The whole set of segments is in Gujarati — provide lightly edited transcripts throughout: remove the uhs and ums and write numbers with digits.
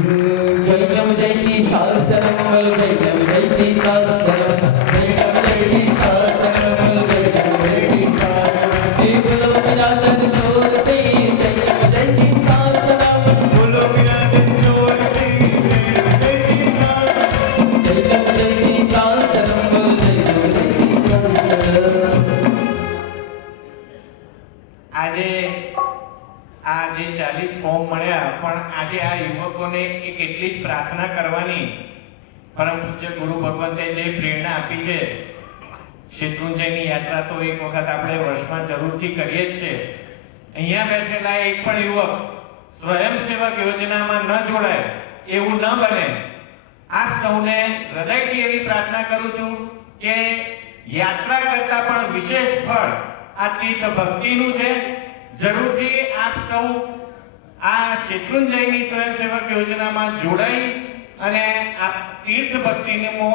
જૈનમ જૈતિ શાસનમ વલ જૈનમ જૈતિ શાસનમ જૈનમ જૈતિ શાસનમ વલ જૈનમ જૈતિ શાસનમ હે બોલો વિરાટન જોર સે જૈનમ જૈતિ શાસનમ બોલો વિરાટન જોર સે જૈનમ જૈતિ શાસનમ જૈનમ જૈતિ શાસનમ વલ જૈનમ જૈતિ શાસનમ। આજે આ જે 40 ફોર્મ મળ્યા, પણ આજે આ યુવકોને એક એટલી જ પ્રાર્થના કરવાની, પરમ પૂજ્ય ગુરુ ભગવંતે જે પ્રેરણા આપી છે, શેત્રુંજયની યાત્રા તો એક વખત આપણે વર્ષમાં જરૂરથી કરીએ જ છે। અહીંયા બેઠેલા એક પણ યુવક સ્વયંસેવક યોજનામાં ન જોડાય એવું ન બને। આપ સૌને હૃદયથી એવી પ્રાર્થના કરું છું કે યાત્રા કરતા પણ વિશેષ ફળ આ તીર્થ ભક્તિનું છે। જરૂરથી આપ સૌ આ શેત્રુંજયની સ્વયંસેવક યોજનામાં જોડાઈ અને આ તીર્થ ભક્તિનો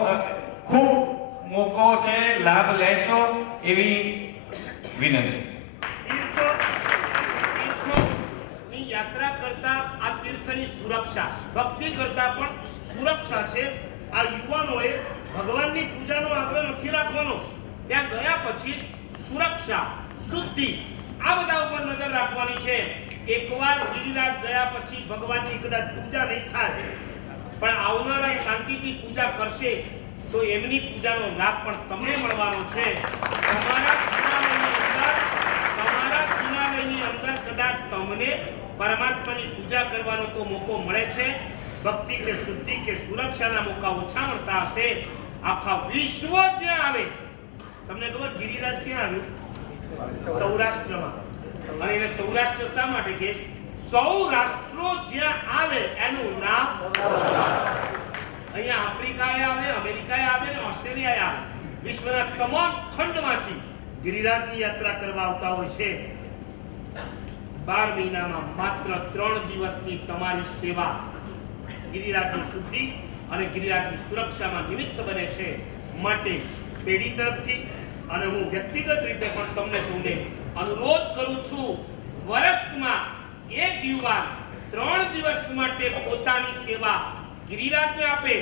ખૂબ મોકો છે, લાભ લેશો એવી વિનંતી। તીર્થની યાત્રા કરતા આ તીર્થની સુરક્ષા, ભક્તિ કરતા પણ સુરક્ષા છે। આ યુવાનોએ ભગવાનની પૂજાનો આગ્રહ નથી રાખવાનો, ત્યાં ગયા પછી સુરક્ષા, શુદ્ધિ આ બધા ઉપર નજર રાખવાની છે। એકવાર ગિરિરાજ ગયા પછી ભગવાનની કદાચ પૂજા નહીં થાય, પણ આવનારા શાંતિથી પૂજા કરશે તો એમની પૂજાનો લાભ પણ તમને મળવાનો છે। તમારા જીવનની અંદર કદાચ તમને પરમાત્માની પૂજા કરવાનો તો મોકો મળે છે। ભક્તિ કે શુદ્ધિ કે સુરક્ષાના મોકા ઓછા મળતા હશે। આખા વિશ્વ જ્યાં આવે, તમને ખબર ગિરિરાજ ક્યાં આવ્યું? સૌરાષ્ટ્રમાં। અને એને સૌરાષ્ટ્ર શા માટે કહે છે? સૌરાષ્ટ્રો જ્યાં આવે એનું નામ સૌરાષ્ટ્ર। અહીંયા આફ્રિકાએ આવે, અમેરિકાએ આવે ને ઓસ્ટ્રેલિયાએ આવે, વિશ્વના તમામ ખંડમાંથી ગિરિરાજની યાત્રા કરવા આવતા હોય છે। 12 મહિનામાં માત્ર 3 દિવસની તમારી સેવા ગિરિરાજની શુદ્ધિ અને ગિરિરાજની સુરક્ષામાં નિમિત્ત બને છે। માટે પેઢી તરફથી અને હું વ્યક્તિગત રીતે પણ તમને સૌને અનુરોધ કરું છું, વર્ષમાં એક યુવાન 3 દિવસ માટે પોતાની સેવા ગિરિરાજને આપે,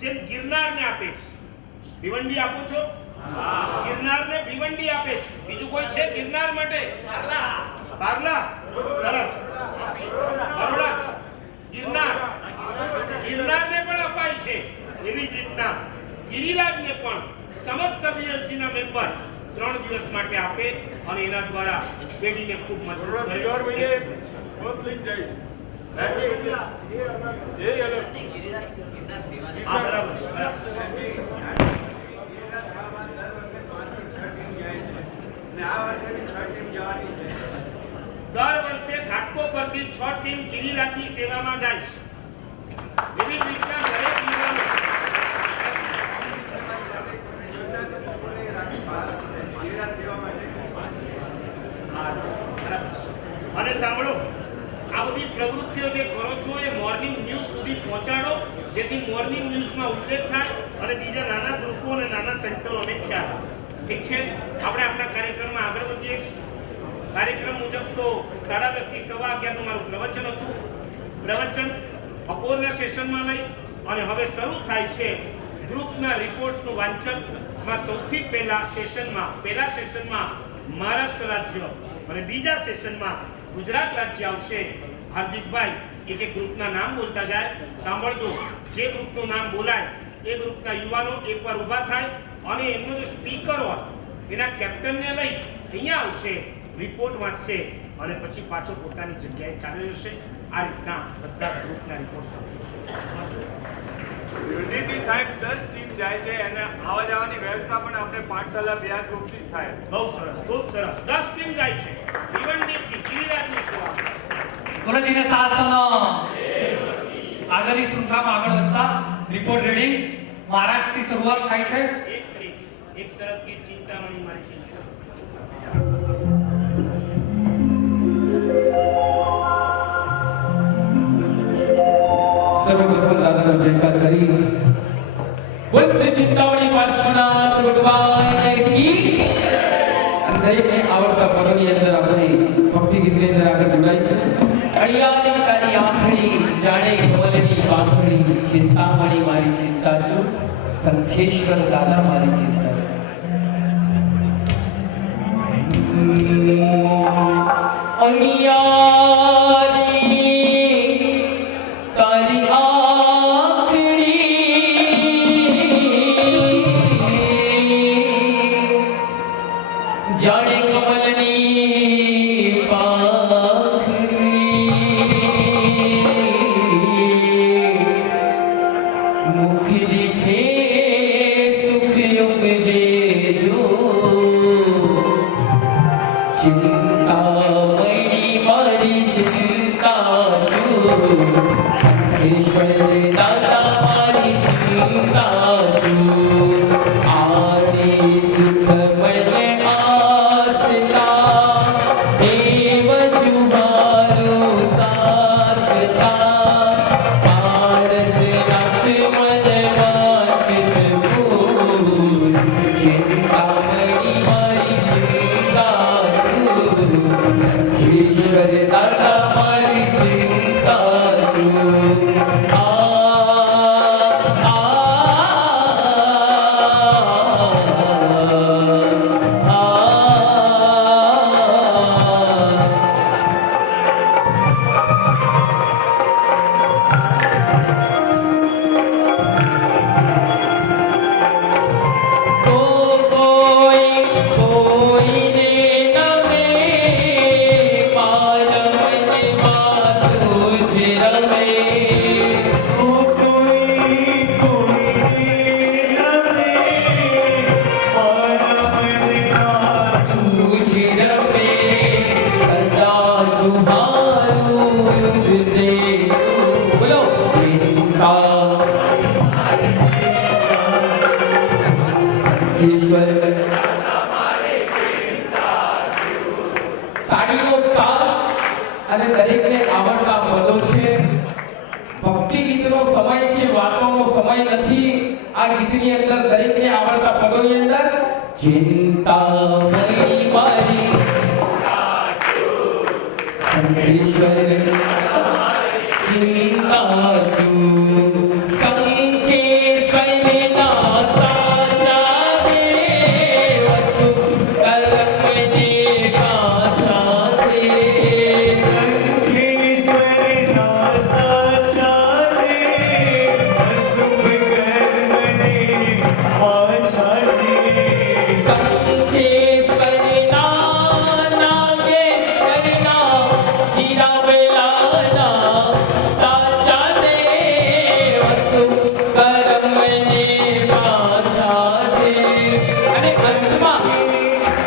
જેમ ગિરનારને આપે છે। ભિવંડી આપો છો? ગિરનારને ભિવંડી આપે છે। બીજું કોઈ છે ગિરનાર માટે? બારલા, સરસ, બરોડા, ગિરનારને પણ અપાય છે। એવી જ રીતના ગિરિરાજને પણ સમસ્ત બીએસસીના મેમ્બર 3 દિવસ માટે આપે અને એના દ્વારા પેઢીને ખૂબ મજબૂત કરે। હા, બરાબર છે, બરાબર। દર વર્ષે ઘાટકો પરથી 6 ટીમ ગિરિરાજની સેવામાં જાય છે। એવી જ રીતના દરેક યુવાનો અને સાંભળો, આ બધી પ્રવૃત્તિઓ જે કરો છો એ મોર્નિંગ ન્યૂઝ સુધી પહોંચાડો, જેથી મોર્નિંગ ન્યૂઝમાં ઉલ્લેખ થાય અને બીજા નાના ગ્રુપો અને નાના સેન્ટરોને ખ્યાલ આવે। ઠીક છે, આપણે આપણા કાર્યક્રમમાં આગળ વધીએ છીએ। કાર્યક્રમ મુજબ તો 10:30 થી 11:15 મારું પ્રવચન હતું। પ્રવચન બપોરના સેશનમાં લઈ અને હવે શરૂ થાય છે ગ્રુપના રિપોર્ટનું વાંચન। સૌથી પહેલા સેશનમાં મહારાષ્ટ્ર રાજ્ય અને બીજા સેશનમાં ગુજરાત રાજ્ય આવશે। હાર્દિકભાઈ એક ગ્રુપના નામ બોલતા જાય, સાંભળજો। જે ગ્રુપનું નામ બોલાય એ ગ્રુપના યુવાનો એકવાર ઊભા થાય અને એમનો જે સ્પીકર હોય એના કેપ્ટનને લઈ અહીંયા આવશે, રિપોર્ટ વાંચશે અને પછી પાછો પોતાની જગ્યાએ ચાલ્યો જશે। આ રીતના બધા ગ્રુપના રિપોર્ટ યુનિટી સાહેબ 10 ટીમ જાય છે અને આવવા જવાની વ્યવસ્થા પણ આપણે પાઠશાલા બિહાર ગ્રુપથી જ થાય। બહુ સરસ, ખૂબ સરસ। 10 ટીમ જાય છે ભિવંડીથી ગિરિરાજની સેવા। ગુરુજીને શાસન। આગળની શૃંખલામાં આગળ વધતા રિપોર્ટ રીડિંગ મહારાષ્ટ્રથી શરૂઆત થાય છે। એક સરસ ગીત, ચિંતામણી મારી ચિંતા। સર્વપ્રથમ દાદાનો જયકાર કરી બોલ શ્રી ચિંતામણી પાર્શ્વનાથ ભગવાન કી। દરેકને આવડતા પદની અંદર આપણે ભક્તિ ગીતની અંદર આગળ જોડાઈશું। અળિયાની તારી આંખડી જાણે કમલની પાંખડી ચિંતામણી મારી ચિંતા જો સંખેશ્વર દાદા મારી ચિંતા જો અળિયાની તારી આંખડી જાણે કમલની પાંખડી મુખ દીઠે સુખ ઉપજે જો ચિંતામણી મારી ચિંતા જો સંખેશ્વર દાદા મારી ચિંતા જો આદિ સુખ મળે આસતા દેવ જુમારો સાસતા પારસ નાથ મન વાંચિત ભૂલ ચિંતામણી મારી ચિંતા જો ઈશ્વર દાદા મારી ચિંતા જો તાળીનો તાલ અને દરેકને આવડતા પદો છે. ભક્તિ ગીતનો સમય છે, વાતોનો સમય નથી. આ ગીતની અંદર દરેકને આવડતા પદોની અંદર ચિંતામણી મારી સંખેશ્વર ચિંતા જો સંખેશ્વરના સાચા દેવ સુખ કર્મને કાચા દે સંખેશ્વરના સાચા દેવ શુભ કર્મને પાછા દે સંખેશ્વરના નાગેશ્વરના જીરાવલાના સાચા દેવ સુખ કર્મને પાછા દે. અને અંતમાં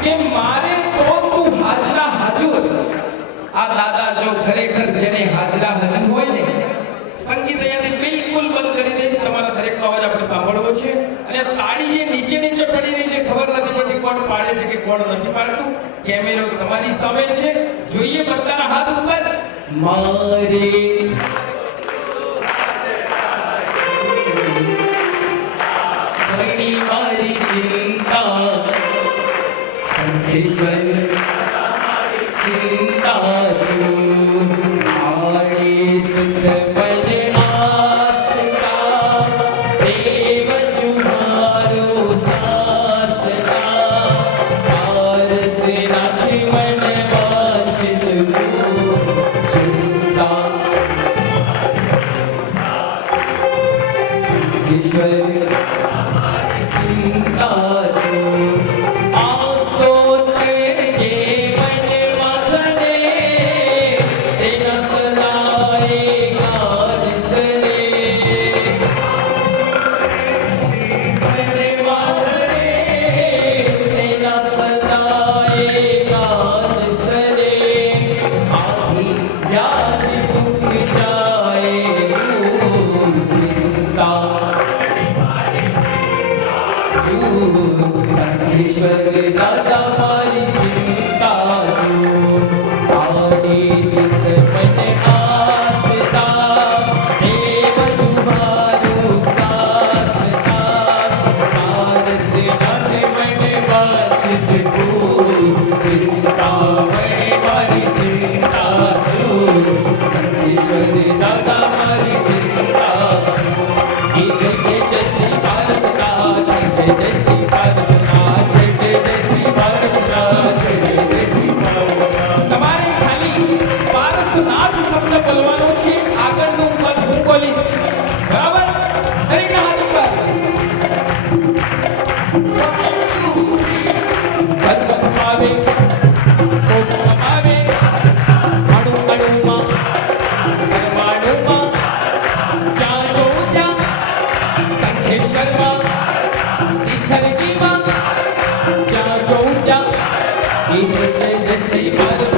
કે મારે તો તું હાજરા હાજુર. આ દાદા જો ખરેખર જેને હાજરા હાજર હોય ને, સંગીત અહીંયાથી બિલકુલ બંધ કરી દઈશ. તમારા દરેકનો અવાજ આપણે સાંભળવો છે. અને તાળી જે નીચે નીચે પડી રહી છે, ખબર નથી પડતી કોણ પાડે છે કે કોણ નથી પાડતું. કેમેરો તમારી સામે છે, જોઈએ બધાના હાથ ઉપર. મારે ઘણી મારી ચિંતા સંખેશ્વર ચિંતા જો આડે સુખ પડે આસતા દેવ જુમારો સાસતા પારસ નાથ મન વાંચિત ચિંતા ઈશ્વર ચિંતા જો આસ્તોત્ર જે મન વાથને તેના સદાય કાજસરે મન વાથને તેના સદાય કાજસરે આથી વ્યાધિ દુઃખ જાય દૂર ચિંતા સંખેશ્વર દાદા મારી ચિંતા જો આદિ સુખ મને આસતા દેવ જુમારો સાસતા પારસ નાથ મને વાંચિત ભૂલ ચિંતામણી મારી ચિંતા જો इस जैसे बरस